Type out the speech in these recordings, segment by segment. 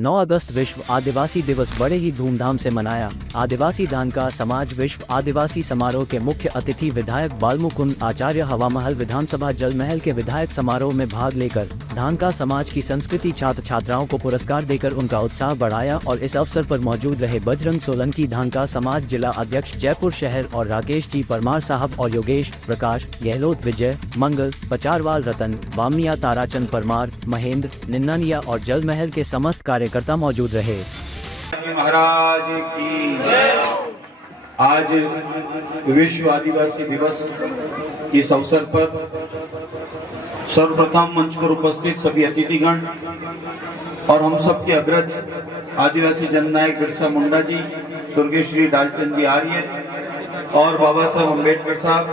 9 अगस्त विश्व आदिवासी दिवस बड़े ही धूमधाम से मनाया। आदिवासी धानका समाज विश्व आदिवासी समारोह के मुख्य अतिथि विधायक बालमुकुंद आचार्य हवामहल विधानसभा जलमहल के विधायक समारोह में भाग लेकर धानका समाज की संस्कृति छात्र छात्राओं को पुरस्कार देकर उनका उत्साह बढ़ाया और इस अवसर पर मौजूद रहे बजरंग सोलंकी धानका समाज जिला अध्यक्ष जयपुर शहर और राकेश जी परमार साहब और योगेश प्रकाश गहलोत विजय मंगल पचारवाल रतन बामनिया ताराचंद परमार महेंद्र निन्नानिया और जलमहल के समस्त कार्यकर्ता मौजूद रहे। महाराज की आज विश्व आदिवासी दिवस इस अवसर पर सर्वप्रथम मंच पर उपस्थित सभी अतिथिगण और हम सब के अग्रज आदिवासी जननायक बिरसा मुंडा जी, स्वर्गीय श्री डालचंद जी आर्य और बाबा साहब अम्बेडकर साहब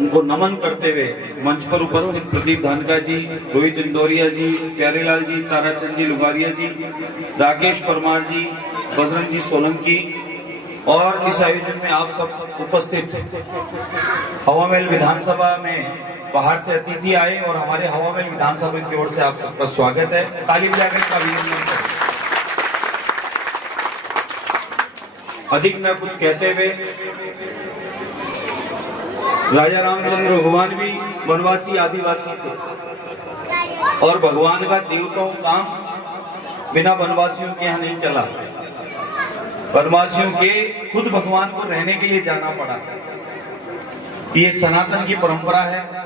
उनको नमन करते हुए मंच पर उपस्थित प्रदीप धानका जी, रोहित इंदौरिया जी, प्यारेलाल जी, ताराचंद जी लुगारिया जी, राकेश परमार जी, बजरंग जी सोलंकी और इस आयोजन में आप सब उपस्थित हवामहल विधानसभा में बाहर से अतिथि आए और हमारे हवामहल विधानसभा की ओर से आप सबका स्वागत है। ताली बजाकर का अभिनंदन करें। अधिक न कुछ कहते हुए राजा रामचंद्र भगवान भी वनवासी आदिवासी थे और भगवान का देवताओं काम बिना वनवासियों के यहाँ नहीं चला। वनवासियों के खुद भगवान को रहने के लिए जाना पड़ा। ये सनातन की परंपरा है।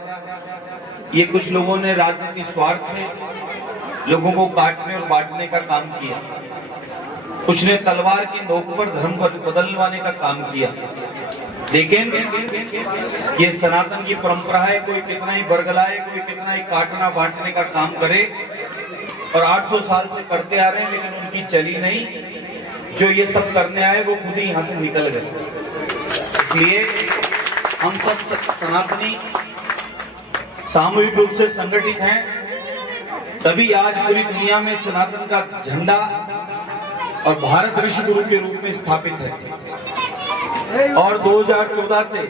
ये कुछ लोगों ने राजनीतिक स्वार्थ से लोगों को काटने और बांटने का काम किया। कुछ ने तलवार की नोक पर धर्म बदलवाने का काम किया। लेकिन ये सनातन की परंपरा है। कोई कितना ही बरगलाए, कोई कितना ही काटना बांटने का काम करे और 800 साल से करते आ रहे हैं, लेकिन उनकी चली नहीं। जो ये सब करने आए वो खुद ही यहाँ से निकल गए। इसलिए हम सब सनातनी सामूहिक रूप से संगठित हैं, तभी आज पूरी दुनिया में सनातन का झंडा और भारत विश्व गुरु के रूप में स्थापित है। और 2014 से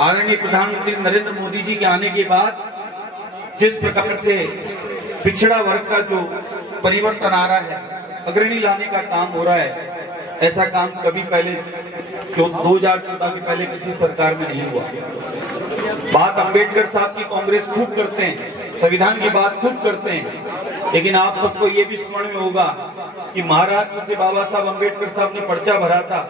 आदरणीय प्रधानमंत्री नरेंद्र मोदी जी के आने के बाद जिस प्रकार से पिछड़ा वर्ग का जो परिवर्तन आ रहा है, अग्रणी लाने का काम हो रहा है, ऐसा काम कभी पहले जो 2014 के पहले किसी सरकार में नहीं हुआ। बात अंबेडकर साहब की कांग्रेस खूब करते हैं, संविधान की बात खूब करते हैं, लेकिन आप सबको ये भी स्मरण में होगा कि महाराष्ट्र से बाबा साहब अंबेडकर साहब ने पर्चा भरा था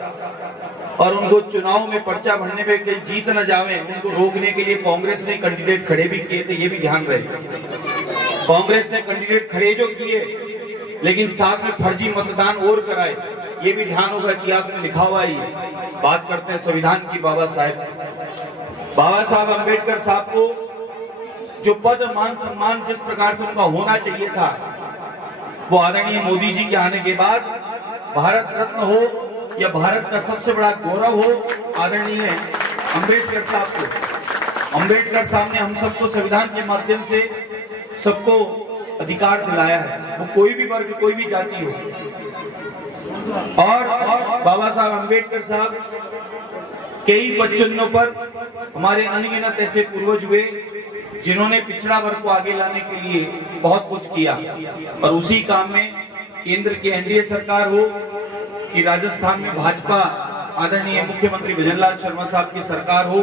और उनको चुनाव में पर्चा भरने में कहीं जीत न जावे, उनको रोकने के लिए कांग्रेस ने कैंडिडेट खड़े भी किए थे। ये भी ध्यान रहे, कांग्रेस ने कैंडिडेट खड़े जो किए, लेकिन साथ में फर्जी मतदान और कराए। ये भी ध्यान होगा, इतिहास में लिखा हुआ है। बात करते हैं संविधान की। बाबा साहब अंबेडकर साहब को जो पद मान सम्मान जिस प्रकार से उनका होना चाहिए था, वो आदरणीय मोदी जी के आने के बाद भारत रत्न हो या भारत का सबसे बड़ा गौरव हो, आदरणीय अंबेडकर साहब को। अंबेडकर साहब ने हम सबको संविधान के माध्यम से सबको अधिकार दिलाया है, वो कोई भी वर्ग कोई भी जाति हो। और बाबा साहब अंबेडकर साहब कई पदचिन्हों पर हमारे अनगिनत ऐसे पूर्वज हुए जिन्होंने पिछड़ा वर्ग को आगे लाने के लिए बहुत कुछ किया। और उसी काम में केंद्र की एनडीए सरकार हो कि राजस्थान में भाजपा आदरणीय मुख्यमंत्री भजनलाल शर्मा साहब की सरकार हो,